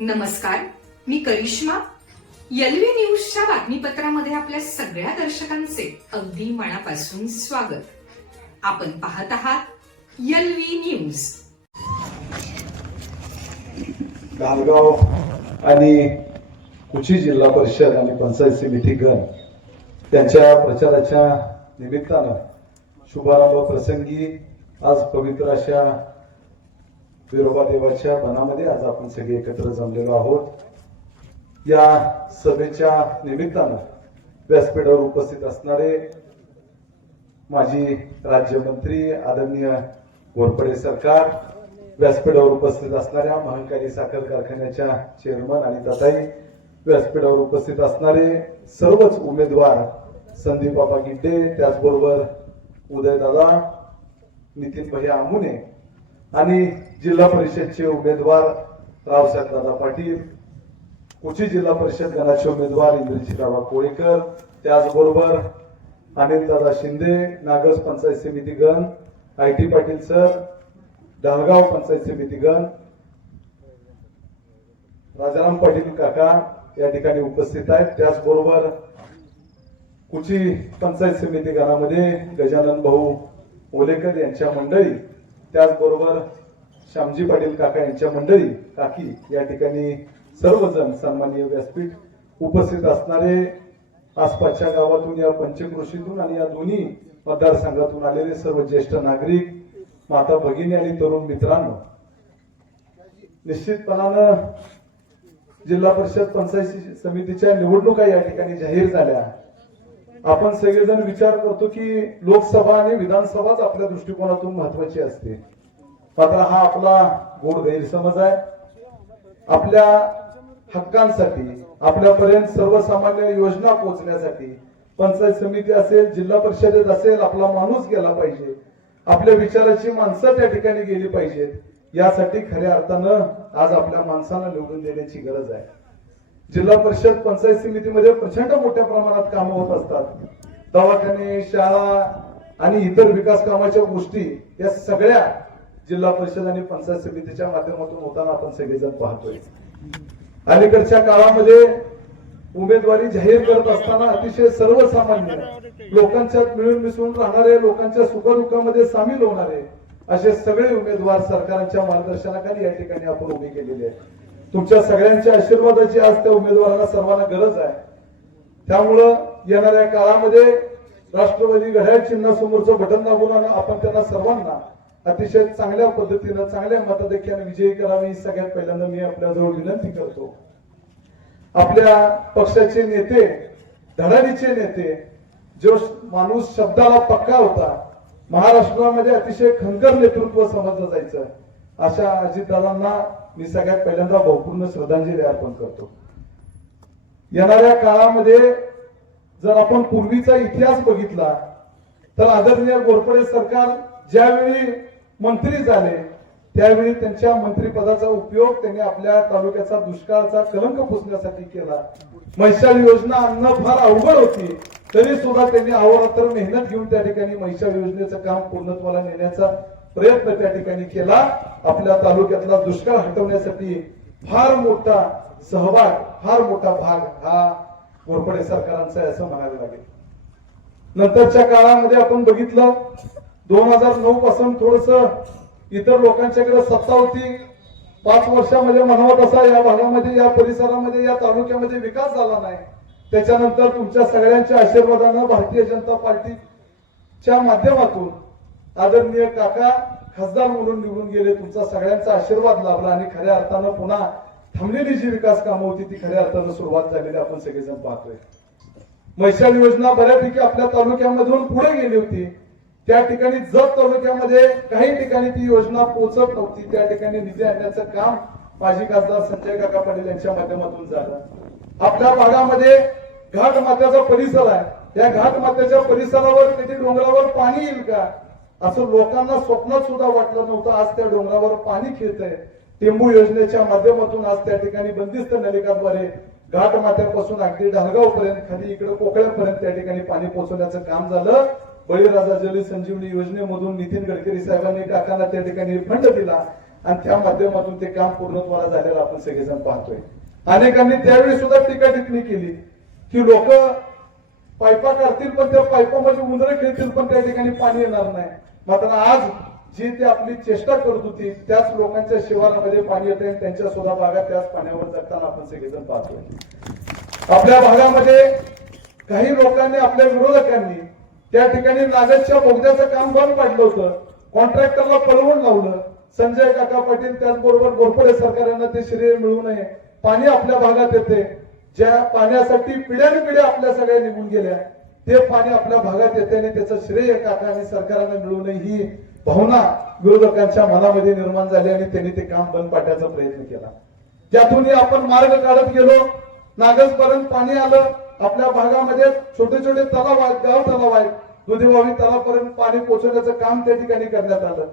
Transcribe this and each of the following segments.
नमस्कार, मी करिश्मा. एलव्ही न्यूजच्या बातमीपत्रामध्ये आपल्या सगळ्या दर्शकांचे अगदी मनापासून स्वागत. आपण पाहत आहात एलव्ही न्यूज. गाणगाव आणि कुची जिल्हा परिषद आणि पंचायत समिती गण त्यांच्या प्रचाराच्या निमित्तानं शुभारंभ प्रसंगी आज पवित्र अशा विरोबा देवाच्या वनामध्ये आज आपण सगळे एकत्र जमलेलो आहोत. या सभेच्या निमित्तानं व्यासपीठावर उपस्थित असणारे माजी राज्यमंत्री आदरणीय घोरपडे सरकार, व्यासपीठावर उपस्थित असणाऱ्या महाकाली साखर कारखान्याच्या चेअरमन आणि तथाई व्यासपीठावर उपस्थित असणारे सर्वच उमेदवार संदीप बाबा गिड्डे, त्याचबरोबर उदयदादा, नितीन भैया आमुने आणि जिल्हा परिषदचे उमेदवार रावसाहेब दादा पाटील, कुची जिल्हा परिषद गणाचे उमेदवार इंद्रजीतराव कोळेकर, त्याचबरोबर अनिल दादा शिंदे, नागस पंचायत समिती गण, आयटी पाटील सर, डालगाव पंचायत समिती गण, राजाराम पाटील काका या ठिकाणी उपस्थित आहेत. त्याचबरोबर कुची पंचायत समिती गणामध्ये गजानन भाऊ ओलेकर यांच्या मंडळी, त्याचबरोबर श्यामजी पाटील काका यांच्या मंडळी, काकी या ठिकाणी सर्वजण सन्माननीय व्यासपीठ उपस्थित असणारे आसपासच्या गावातून, या पंचक्रोशीतून आणि या दोन्ही मतदारसंघातून आलेले सर्व ज्येष्ठ नागरिक, माता भगिनी आणि तरुण मित्रांनो, निश्चितपणानं जिल्हा परिषद पंचायत समितीच्या निवडणुका या ठिकाणी जाहीर झाल्या. आपण सगळेजण विचार करतो की लोकसभा आणि विधानसभाच आपल्या दृष्टिकोनातून महत्वाची असते, मात्र हा आपला गोड गैरसमज आहे. आपल्या हक्कांसाठी, आपल्यापर्यंत सर्वसामान्य योजना पोहोचण्यासाठी पंचायत समिती असेल, जिल्हा परिषदेत असेल, आपला माणूस गेला पाहिजे, आपल्या विचाराची माणसं त्या ठिकाणी गेली पाहिजेत. यासाठी खऱ्या अर्थानं आज आपल्या माणसांना निवडून देण्याची गरज आहे. जिल्हा परिषद पंचायत समितीमध्ये प्रचंड मोठ्या प्रमाणात कामं होत असतात. दवाखाने, शाळा आणि इतर विकास कामाच्या गोष्टी या सगळ्या जिल्हा परिषद आणि पंचायत समितीच्या माध्यमातून होताना आपण सगळेजण पाहतोय. अलीकडच्या काळामध्ये उमेदवारी जाहीर करत असताना अतिशय सर्वसामान्य लोकांच्यात मिळून मिसळून राहणारे, लोकांच्या सुखदुःखामध्ये सामील होणारे असे सगळे उमेदवार सरकारच्या मार्गदर्शनाखाली या ठिकाणी आपण उभे केलेले आहेत. तुमच्या सगळ्यांच्या आशीर्वादाची आज त्या उमेदवारांना सर्वांना गरज आहे. त्यामुळं येणाऱ्या काळामध्ये राष्ट्रवादी घड्याळ चिन्हासमोरचं बटन दाबून आपण त्यांना सर्वांना अतिशय चांगल्या पद्धतीनं, चांगल्या मताधिक्याने विजयी करावे ही सगळ्यात पहिल्यांदा मी आपल्याजवळ विनंती करतो. आपल्या पक्षाचे नेते, धडाडीचे नेते, जो माणूस शब्दाला पक्का होता, महाराष्ट्रामध्ये अतिशय खंकर नेतृत्व समजलं जायचं, अशा अजितदादांना मी सगळ्यात पहिल्यांदा भावपूर्ण श्रद्धांजली अर्पण करतो. येणाऱ्या काळामध्ये जर आपण पूर्वीचा इतिहास बघितला तर आदरणीय घोरपडे सरकार ज्यावेळी मंत्री झाले त्यावेळी त्यांच्या मंत्रिपदाचा उपयोग त्यांनी आपल्या तालुक्याचा दुष्काळाचा कलंक पुसण्यासाठी केला. म्हैसाळ योजना आणणं फार अवघड होती, तरी सुद्धा त्यांनी अहोरात्र मेहनत घेऊन त्या ठिकाणी म्हैसाळ योजनेचं काम पूर्णत्वाला नेण्याचा प्रयत्न त्या ठिकाणी केला. आपल्या तालुक्यातला दुष्काळ हटवण्यासाठी फार मोठा सहभाग, फार मोठा भाग हा घोरपडे सरकारांचा आहे असं म्हणायला लागेल. नंतरच्या काळामध्ये आपण बघितलं 2009 पासून थोडस इतर लोकांच्याकडे सत्ता होती. 5 वर्षामध्ये म्हणावं तसा या भागामध्ये, या परिसरामध्ये, या तालुक्यामध्ये विकास झाला नाही. त्याच्यानंतर तुमच्या सगळ्यांच्या आशीर्वादानं भारतीय जनता पार्टीच्या माध्यमातून आदरणीय काका खासदार म्हणून निवडून गेले. तुमचा सगळ्यांचा आशीर्वाद लाभला आणि खऱ्या अर्थानं पुन्हा थांबलेली जी विकास कामं होती ती खऱ्या अर्थानं सुरुवात झालेली आपण सगळेजण पाहतोय. म्हैसाळ योजना बऱ्यापैकी आपल्या तालुक्यामधून पुढे गेली होती. त्या ठिकाणी जत तालुक्यामध्ये काही ठिकाणी ती योजना पोहोचत नव्हती. त्या ठिकाणी निधी आणण्याचं काम माजी खासदार संजय काका पाटील यांच्या माध्यमातून झालं. आपल्या भागामध्ये घाट मात्याचा परिसर आहे. या घाट मात्याच्या परिसरावर कधी डोंगरावर पाणी येईल का असं लोकांना स्वप्नात सुद्धा वाटलं नव्हतं. आज त्या डोंगरावर पाणी खेळतंय. टेंबू योजनेच्या माध्यमातून आज त्या ठिकाणी बंदिस्त नलिकाद्वारे घाट माथ्यापासून अगदी डालगाव पर्यंत, खाली इकडे कोकळ्यापर्यंत त्या ठिकाणी पाणी पोहोचवण्याचं काम झालं. बळीराजा जल संजीवनी योजनेमधून नितीन गडकरी साहेबांनी काकांना त्या ठिकाणी फंड दिला आणि त्या माध्यमातून ते काम पूर्णत्वाला झालेलं आपण सगळेजण पाहतोय. अनेकांनी त्यावेळी सुद्धा टीका टिप्पणी केली की लोक पाईपा काढतील पण त्या पाईपामध्ये उंदरं खेळतील पण त्या ठिकाणी पाणी येणार नाही. मात्र आज जी ती आपली चेष्टा करत होती त्याच लोकांच्या शिवारामध्ये पाणी येते, त्यांच्या सुद्धा भागात त्याच पाण्यावर जगताना आपण सगळेजण पाहतोय. आपल्या भागामध्ये काही लोकांनी, आपल्या विरोधकांनी त्या ठिकाणी नागदच्या बोगद्याचं काम बंद पाडलं होतं, कॉन्ट्रॅक्टरला पळवून लावलं. संजय काका पाटील त्याचबरोबर घोरपडे सरकारनं ते श्रेय मिळू नये. पाणी आपल्या भागात येते, ज्या पाण्यासाठी पिढ्यानपिढ्या आपल्या सगळ्या निघून गेल्या ते पाणी आपल्या भागात येते आणि त्याचं श्रेय काका आणि सरकारनं मिळू नये ही भावना विरोधकांच्या मनामध्ये निर्माण झाली आणि त्यांनी ते काम बंद पाडण्याचा प्रयत्न केला. त्यातूनही आपण मार्ग काढत गेलो. नागजपर्यंत पाणी आलं. आपल्या भागामध्ये छोटे छोटे तलाव आहेत, गाव तलाव आहेत, दुधीबावी तलावापर्यंत पाणी पोहोचवण्याचं काम त्या ठिकाणी करण्यात आलं.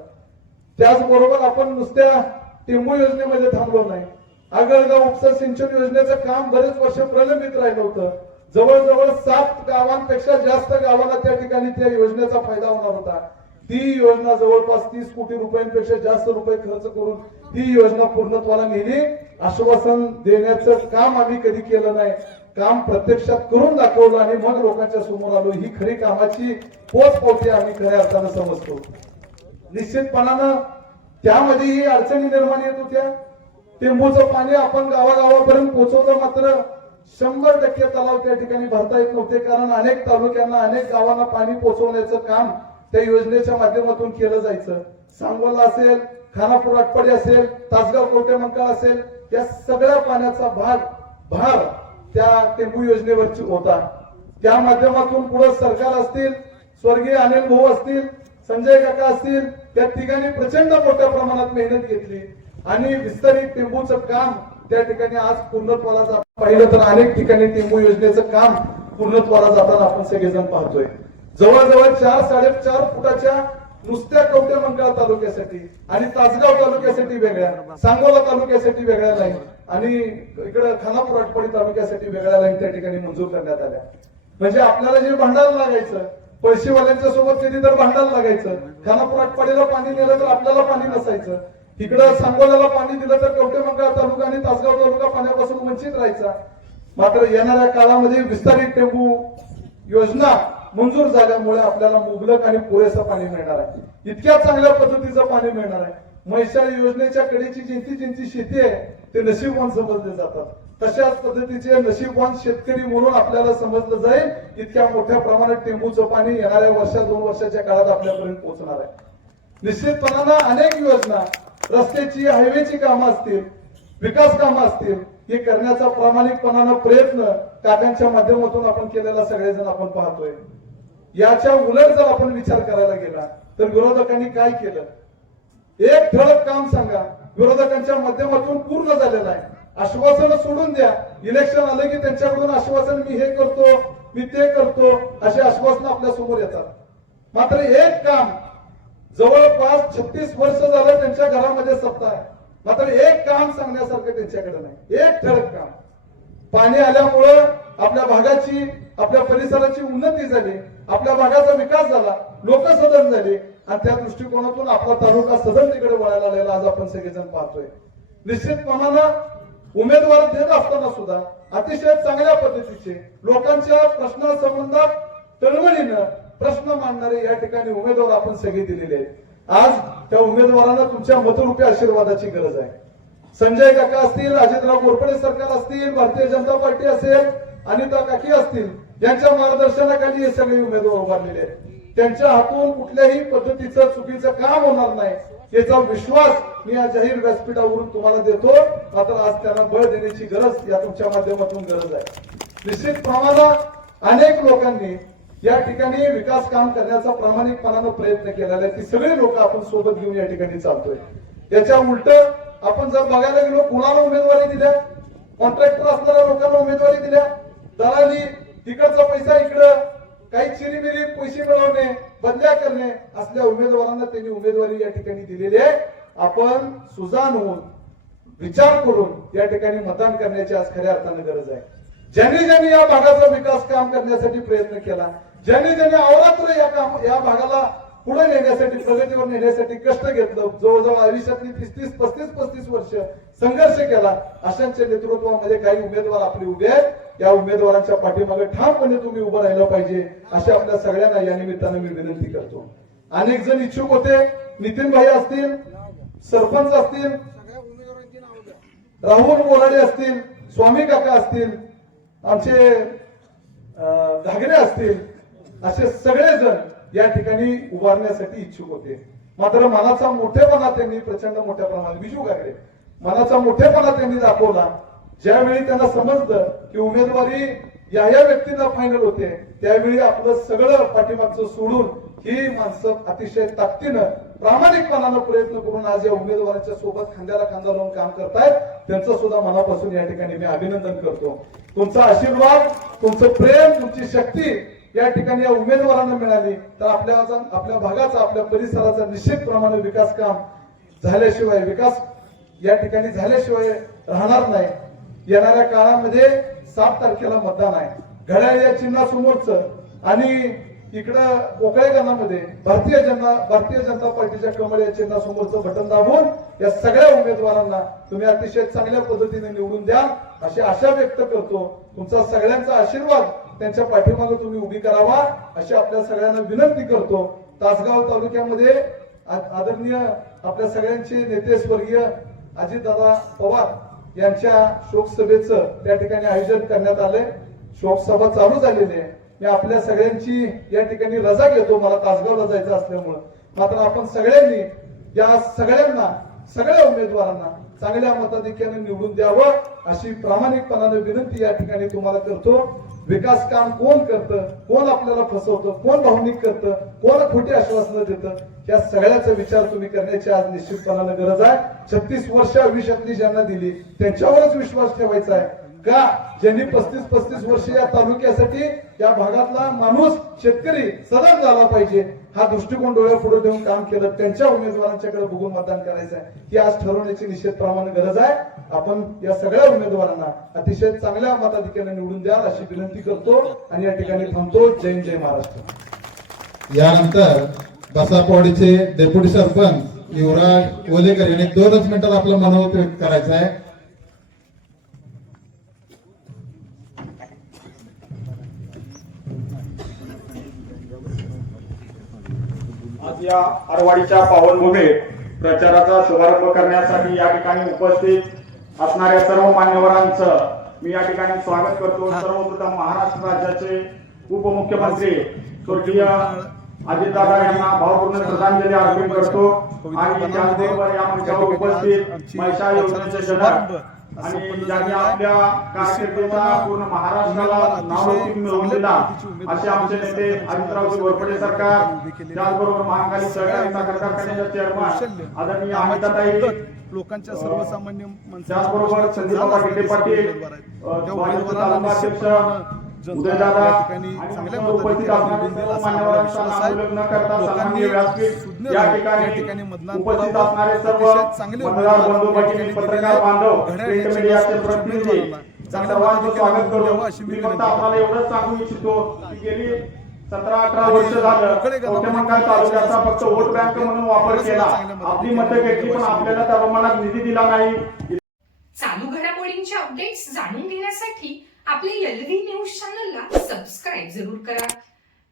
त्याचबरोबर आपण नुसत्या टेंबू योजनेमध्ये थांबलो नाही. आगळगाव उपसा सिंचन योजनेचं काम बरेच वर्ष प्रलंबित राहिलं होतं. जवळजवळ 7 गावांपेक्षा जास्त गावांना त्या ठिकाणी त्या योजनेचा फायदा होणार होता. ती योजना जवळपास 30 कोटी रुपयांपेक्षा जास्त रुपये खर्च करून ती योजना पूर्णत्वाला नेली. आश्वासन देण्याचं काम आम्ही कधी केलं नाही, काम प्रत्यक्षात करून दाखवलं आणि मग लोकांच्या समोर आलो. ही खरी कामाची पोचपावती आम्ही खऱ्या अर्थानं समजतो. निश्चितपणानं त्यामध्येही अडचणी निर्माण येत होत्या. टेंबूचं पाणी आपण गावागावापर्यंत पोहोचवलं, मात्र 100% तलाव त्या ठिकाणी भरता येत नव्हते, कारण अनेक तालुक्यांना, अनेक गावांना पाणी पोहोचवण्याचं काम त्या योजनेच्या माध्यमातून केलं जायचं. सांगोला असेल, खानापूर आटपाडी असेल, तासगाव कवठेमंकाळ असेल, या सगळ्या पाण्याचा भार त्या टेंबू योजनेवरची होता. त्या माध्यमातून पुढे सरकार असतील, स्वर्गीय अनिल भाऊ असतील, संजय काका असतील, त्या ठिकाणी प्रचंड मोठ्या प्रमाणात मेहनत घेतली आणि विस्तारित टेंबूचं काम त्या ठिकाणी आज पूर्णत्वाला जात पाहिलं तर अनेक ठिकाणी टेंबू योजनेचं काम पूर्णत्वाला जाताना आपण सगळेजण पाहतोय. जवळजवळ 4-4.5 फुटाच्या नुसत्या कवठेमंकाळ तालुक्यासाठी आणि तासगाव तालुक्यासाठी वेगळ्या, सांगोला तालुक्यासाठी वेगळ्या लाईन आणि इकडे खानापूर आटपाडी तालुक्यासाठी वेगळ्या लाईन त्या ठिकाणी मंजूर करण्यात आल्या. म्हणजे आपल्याला जे भांडायला लागायचं, पैसेवाल्यांच्या सोबत कधी तर भांडायला लागायचं, खानापूर आटपाडीला पाणी नेलं तर आपल्याला पाणी नसायचं, इकडं सांगोल्याला पाणी दिलं तर कवठेमंकाळ तालुका आणि तासगाव तालुका पाण्यापासून वंचित राहायचा. मात्र येणाऱ्या काळामध्ये विस्तारित टेंबू योजना मंजूर झाल्यामुळे आपल्याला मुबलक आणि पुरेसं पाणी मिळणार आहे. इतक्या चांगल्या पद्धतीचं पाणी मिळणार आहे. म्हैसाळ योजनेच्या कडेची ज्यांची शेती आहे ते नशीबवान समजले जातात. तशाच पद्धतीचे नशीबवान शेतकरी म्हणून आपल्याला समजलं जाईल. इतक्या मोठ्या प्रमाणात टेंबूचं पाणी येणाऱ्या 1-2 वर्षाच्या काळात आपल्यापर्यंत पोहोचणार आहे. निश्चितपणानं अनेक योजना, रस्त्याची, हायवेची कामं असतील, विकास कामं असतील, हे करण्याचा प्रामाणिकपणानं प्रयत्न काकांच्या माध्यमातून आपण केलेला सगळेजण आपण पाहतोय. याच्या उलट जर आपण विचार करायला गेला तर विरोधकांनी काय केलं? एक ठळक काम सांगा, विरोधकांच्या माध्यमातून पूर्ण झालेलं आहे. आश्वासन सोडून द्या. इलेक्शन आलं की त्यांच्याकडून आश्वासन, मी हे करतो, मी ते करतो, असे आश्वासन आपल्या समोर येतात. मात्र एक काम जवळपास 36 वर्ष झालं त्यांच्या घरामध्ये सत्ता आहे, मात्र एक काम सांगण्यासारखं त्यांच्याकडे नाही. एक ठळक काम. पाणी आल्यामुळं आपल्या भागाची, आपल्या परिसराची उन्नती झाली, आपल्या भागाचा विकास झाला, लोक सदन झाले आणि त्या दृष्टिकोनातून आपला तालुका सदनतेकडे वळायला लागलेला आज आपण सगळेजण पाहतोय. निश्चितपणानं उमेदवार देत असताना सुद्धा अतिशय चांगल्या पद्धतीचे लोकांच्या प्रश्नासंबंधात तळमळीनं प्रश्न मांडणारे या ठिकाणी उमेदवार आपण सगळे दिलेले आहेत. आज त्या उमेदवारांना तुमच्या मतरूपी आशीर्वादाची गरज आहे. संजय काका असतील, अजितराव घोरपडे सरकार असतील, भारतीय जनता पार्टी असेल, अनिता काकी असतील, यांच्या मार्गदर्शनाखाली हे सगळे उमेदवार उभारलेले आहेत. त्यांच्या हातून कुठल्याही पद्धतीचं चुकीचं काम होणार नाही याचा विश्वास मी या जाहीर व्यासपीठावरून तुम्हाला देतो. मात्र आज त्यांना बळ देण्याची गरज या तुमच्या माध्यमातून गरज आहे. निश्चितप्रमाणात अनेक लोकांनी या ठिकाणी विकास काम करण्याचा प्रामाणिकपणानं प्रयत्न केलेला आहे. ती सगळी लोक आपण सोबत घेऊन या ठिकाणी चालतोय. याच्या उलट आपण जर बघायला गेलो, कुणाला उमेदवारी दिल्या? कॉन्ट्रॅक्टर असणाऱ्या लोकांना उमेदवारी दिल्या. दलाली, तिकडचा पैसा इकडं, काही चिरीमिरी पैसे मिळवणे, बदल्या करणे असल्या उमेदवारांना त्यांनी उमेदवारी या ठिकाणी दिलेली आहे. आपण सुजाण होऊन विचार करून या ठिकाणी मतदान करण्याची आज खऱ्या अर्थानं गरज आहे. ज्यांनी या भागाचा विकास काम करण्यासाठी प्रयत्न केला, ज्यांनी अहोरात्र या भागाला पुढे नेण्यासाठी प्रगतीवर नेण्यासाठी कष्ट घेतलं, जवळजवळ आयुष्यातली 35 वर्ष संघर्ष केला. अशांच्या नेतृत्वामध्ये काही उमेदवार आपले उभे आहेत. या उमेदवारांच्या पाठीमागे ठामपणे तुम्ही उभं राहिलं पाहिजे अशी आपल्या सगळ्यांना या निमित्तानं मी विनंती करतो. अनेक जण इच्छुक होते, नितीन भाई असतील, सरपंच असतील, राहुल बोराडे असतील, स्वामी काका असतील, आमचे घागरे असतील, असे सगळेजण या ठिकाणी उभारण्यासाठी इच्छुक होते. मात्र मनाचा मोठेपणा त्यांनी प्रचंड मोठ्या प्रमाणात, विजू घागरे मनाचा मोठेपणा त्यांनी दाखवला. ज्यावेळी त्यांना समजलं की उमेदवारी या व्यक्तींना फायनल होते, त्यावेळी आपलं सगळं पाठीमागचं सोडून ही माणसं अतिशय ताकदीनं प्रामाणिकपणानं प्रयत्न करून आज या उमेदवारांच्या सोबत खांद्याला खांदा लावून काम करतायत. त्यांचं सुद्धा मनापासून या ठिकाणी मी अभिनंदन करतो. तुमचा आशीर्वाद, तुमचं प्रेम, तुमची शक्ती या ठिकाणी या उमेदवारांना मिळाली तर आपल्या भागाचा, आपल्या परिसराचा निश्चितप्रमाणे विकास काम झाल्याशिवाय, विकास या ठिकाणी झाल्याशिवाय राहणार नाही. येणाऱ्या काळामध्ये 7 तारखेला मतदान आहे. घड्याळ या चिन्हासमोरचं आणि इकडं कोकळेगावामध्ये भारतीय जनता पार्टीच्या कमळ या चिन्हासमोरचं बटन दाबून या सगळ्या उमेदवारांना तुम्ही अतिशय चांगल्या पद्धतीने निवडून द्या अशी आशा व्यक्त करतो. तुमचा सगळ्यांचा आशीर्वाद त्यांच्या पाठीमागे तुम्ही उभी करावा अशी आपल्या सगळ्यांना विनंती करतो. तासगाव तालुक्यामध्ये आदरणीय आपल्या सगळ्यांचे नेते स्वर्गीय अजितदादा पवार यांच्या शोकसभेचं त्या ठिकाणी आयोजन करण्यात आलंय. शोकसभा चालू झालेली आहे. मी आपल्या सगळ्यांची या ठिकाणी रजा घेतो, मला तासगावला जायचं असल्यामुळं. मात्र आपण सगळ्यांनी या सगळ्या उमेदवारांना चांगल्या मताधिक्याने निवडून द्यावं अशी प्रामाणिकपणाने विनंती या ठिकाणी तुम्हाला करतो. विकास काम कोण करतं, कोण आपल्याला फसवतं, कोण भावनिक करतं, कोण खोटी आश्वासनं देतं, या सगळ्याचा विचार तुम्ही करण्याची आज निश्चितपणाने गरज आहे. 36 वर्ष आयुष्यातली ज्यांना दिली त्यांच्यावरच विश्वास ठेवायचा आहे का? ज्यांनी 35 वर्ष या तालुक्यासाठी, या भागातला माणूस, शेतकरी सदन झाला पाहिजे हा दृष्टिकोन डोळ्यापुढे ठेवून काम केलं, त्यांच्या उमेदवारांच्याकडे बघून मतदान करायचं आहे ही आज ठरवण्याची निश्चितप्रमाणे गरज आहे. आपण या सगळ्या उमेदवारांना अतिशय चांगल्या मताधिक्याने निवडून द्या अशी विनंती करतो आणि या ठिकाणी थांबतो. जय जय महाराष्ट्र. यानंतर बसापवाडीचे डेप्युटी सरपंच युवराज ओलेकर यांनी 2च मिनिटात आपलं मनोगत व्यक्त करायचं आहे. आज या आरवाडीच्या पावनभूमीत प्रचाराचा शुभारंभ करण्यासाठी या ठिकाणी उपस्थित असणाऱ्या सर्व मान्यवरांचं मी या ठिकाणी स्वागत करतो. सर्वप्रथम महाराष्ट्र राज्याचे उपमुख्यमंत्री स्वर्गीय अजितदादा यांना भावपूर्ण श्रद्धांजली अर्पण करतो आणि त्याचबरोबर या मंचावर उपस्थित मैशा योजनेचे जनक आणि ज्यांनी आपल्या कारकिर्दीचा पूर्ण महाराष्ट्राला नावलौकिक मिळवून दिला असे आमचे नेते अजितरावजी घोरपडे सरकार, त्याचबरोबर महाकाली सहकारी साखर कारखान्याच्या चेअरमन आदरणीय अमिताताई, लोकांच्या सर्वसामान्य त्याचबरोबर संदीपबाबा गिड्डे पाटील, तालुकाध्यक्ष उदयदादा आणि चांगल्या उपस्थित असणारे सर्व मान्यवरांचा नामोल्लेख न करता सन्माननीय व्यासपीठ या ठिकाणी उपस्थित असणारे सर्व मतदार बंधू भगिनी, पत्रकार बांधव, प्रिंट मीडियाचे प्रतिनिधी सर्वांचं स्वागत करतो. मी फक्त आपल्याला एवढंच सांगू इच्छितो की गेली 17-18 वर्ष झालं कवठेमंकाळ तालुक्याचा फक्त वोट बँक म्हणून वापर केला. आपली मतं घेतली पण आपल्याला त्या प्रमाणात निधी दिला नाही. चालू घडामोडींचे अपडेट्स जाणून घेण्यासाठी आपल्या LV न्यूज चॅनलला सबस्क्राईब जरूर करा,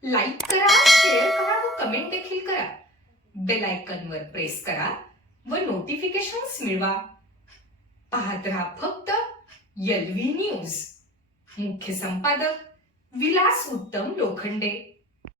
लाईक करा, शेअर करा व कमेंट देखील करा. बेल आयकॉनवर प्रेस करा व नोटिफिकेशन्स मिळवा. पाहत रहा फक्त LV न्यूज. मुख्य संपादक विलास उत्तम लोखंडे.